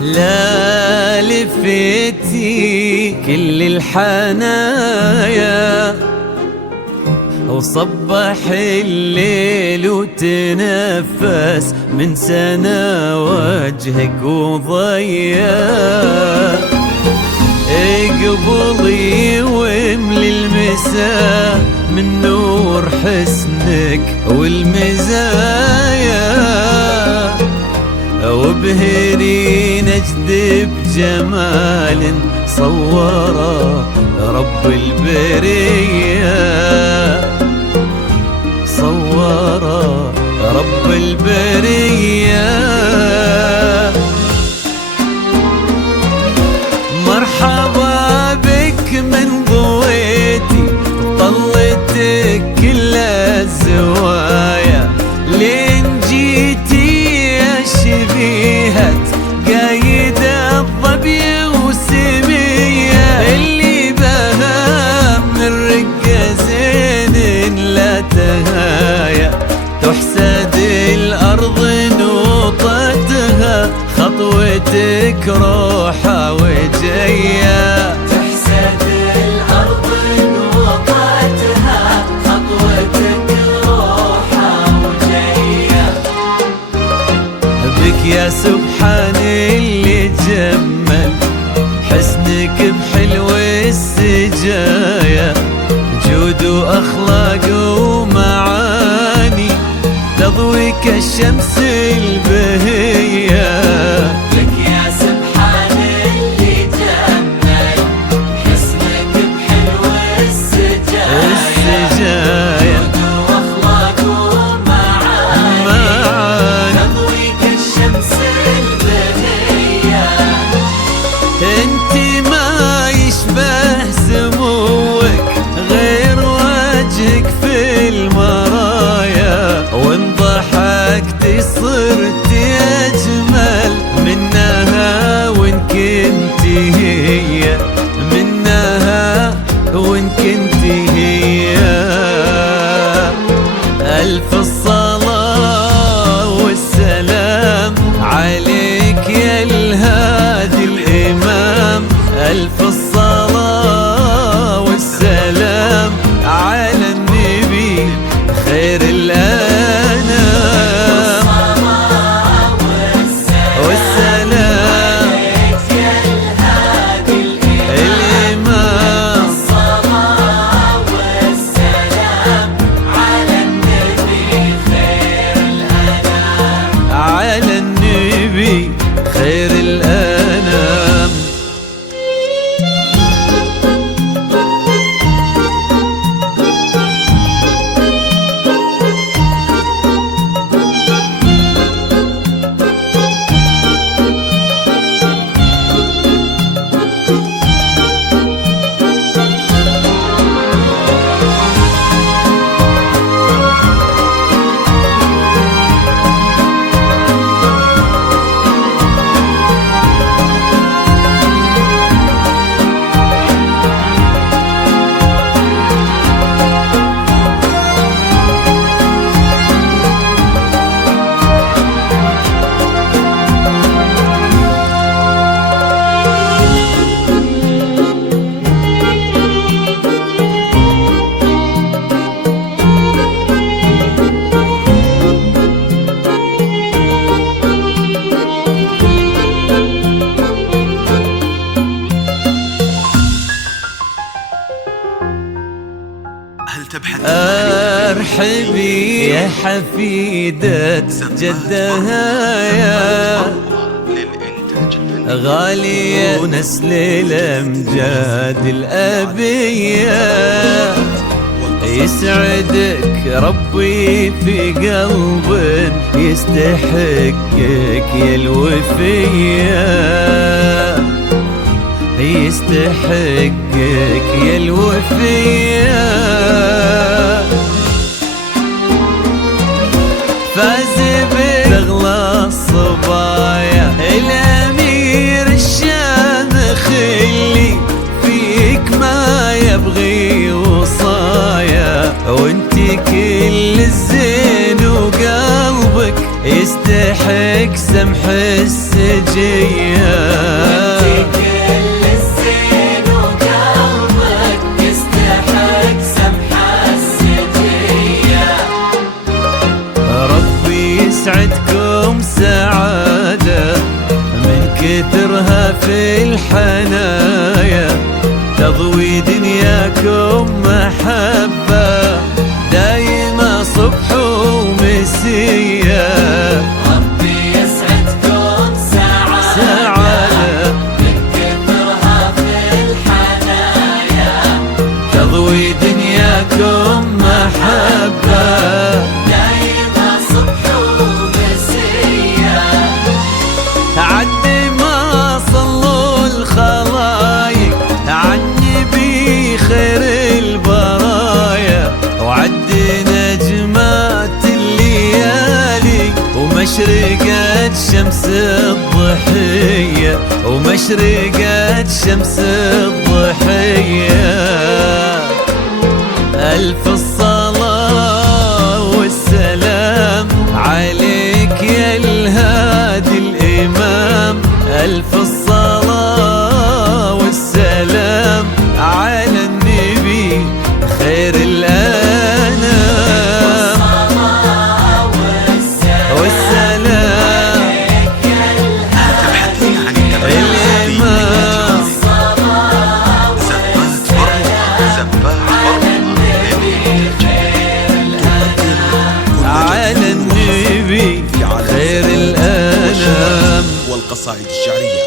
لا لفتي كل الحنايا وصبح الليل وتنفس من سنة وجهك وضيا اقبضي واملي المساء من نور حسنك والمزايا وابهري نجد بجمال صوره رب البرية، صوره رب البرية. مرحبا بك من ضويتي طلتك كل الزوايا، لين جيتي يا شبيهة قايد الظبي وسمية، اللي بها من رقة زين لا تهايا، تحسد الأرض نوطتها خطوتك روحة وجاية، تحسد الأرض نوطتها خطوتك روحة وجاية. بك يا سبحان اللي جمل حسنك بحلو السجايا، جود وأخلاق ومعاني تضوي كالشمس البهية. لك يا سبحان اللي جمل حسنك بحلو السجايا، جود وأخلاق ومعاني تضوي كالشمس البهية. انت ما يشبه سموك غير وجهك في المرايا، وان ضحكتي صرت اجمل منها وان كنتي هي، منها وان كنتي هي. الف الصلاة والسلام عليك يا الهادي الإمام، ألف الصلاة والسلام على النبي خير الأنام، والسلام عليك يا الهادي الإمام، الصلاة والسلام على النبي خير الأنام، على النبي خير الأنام. ارحبي يا حفيدة جدها يا للإنتاج الفني. غالية ونسل الأمجاد الأبية. يسعدك ربي في قلب يستحقك يا الوفية، يستحقك يا الوفية. فاز بأغلى الصبايا الأمير الشامخ اللي فيك ما يبغي وصايا، وانتي كل الزين وقلبك يستحق سمح السجية. وانتي كل الزين وقلبك يستحق سمح السجية. ربي يسعدكم سعادة من كثرها في الحنايا، تضوي دنياكم محبة دايما صبح ومسية. ربي يسعدكم سعادة من كثرها في الحنايا، تضوي دنياكم محبة دايما صبح ومسية. عد ما صلوا الخلايق عن نبي خير البرايا، وعد نجمات الليالي ومشرقات شمس الضحية، ومشرقات شمس الضحية. ألف الصلاة والسلام عليك يا الهادي الإمام، ألف الصلاة والسلام على النبي خير الأنام. والسلام عليك يا الهادي الإمام الصلاة والسلام على النبي خير الأنام. على النبي خير الأنام. والقصائد الشعرية.